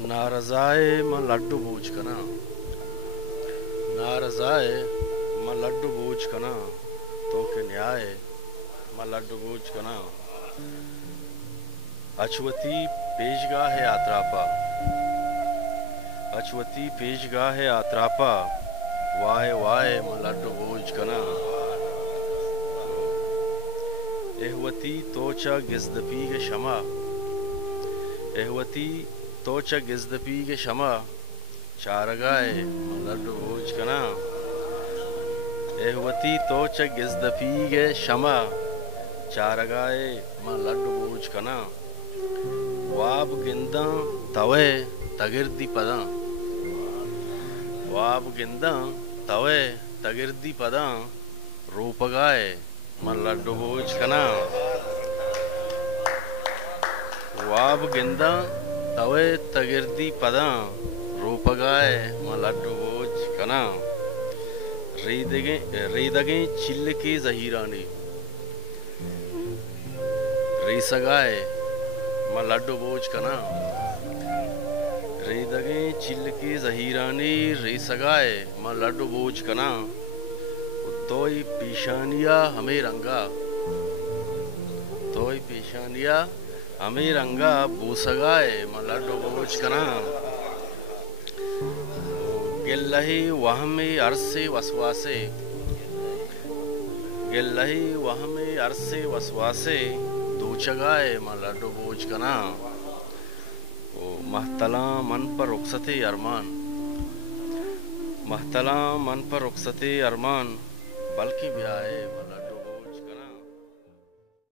नारजाए म लड्डू बूझ कना, नारजाए म लड्डू बूझ कना, तो के न्याय म लड्डू बूझ कना। अछवती पेशगाह है आत्रापा, अछवती पेशगाह है आत्रापा, वाहे वाहे म लड्डू बूझ कना। एहवती तोचा गिजदपी के शमा, एहवती तोचा गिजदपी के शमा, चारगाए म लड्डू बूझ कना। एहवती तोचा गिजदपी के शमा, चारगाए म लड्डू बूझ कना। वाब गिंदा तवे तगिरदी पदा, वाब गिंदा तवे तगिरदी पदा, रूपगाए म लड्डू बूझ कना। वाब गिंदा तवे तगिरदी पदा, रूपगाए म लड्डू बूझ कना। रीदगे चिल्ल के जहीरानी, रीसगाए म लड्डू बूझ कना। रीदगे चिल्ल के जहीरानी, रीसगाए म लड्डू बूझ कना। तोई पेशानिया हमें रंगा, तोई पेशानिया हमें रंगा, बूसगाए म लड्डू बूझ कना। गिल्लही वहमे अरसे वसवासे, गिल्लही वहमे अरसे वसवासे, दूचगाए म लड्डू बूझ कना। महतला मन पर रुखसते अरमान, महतला मन पर रुखसते अरमान, बल्कि ब्याहे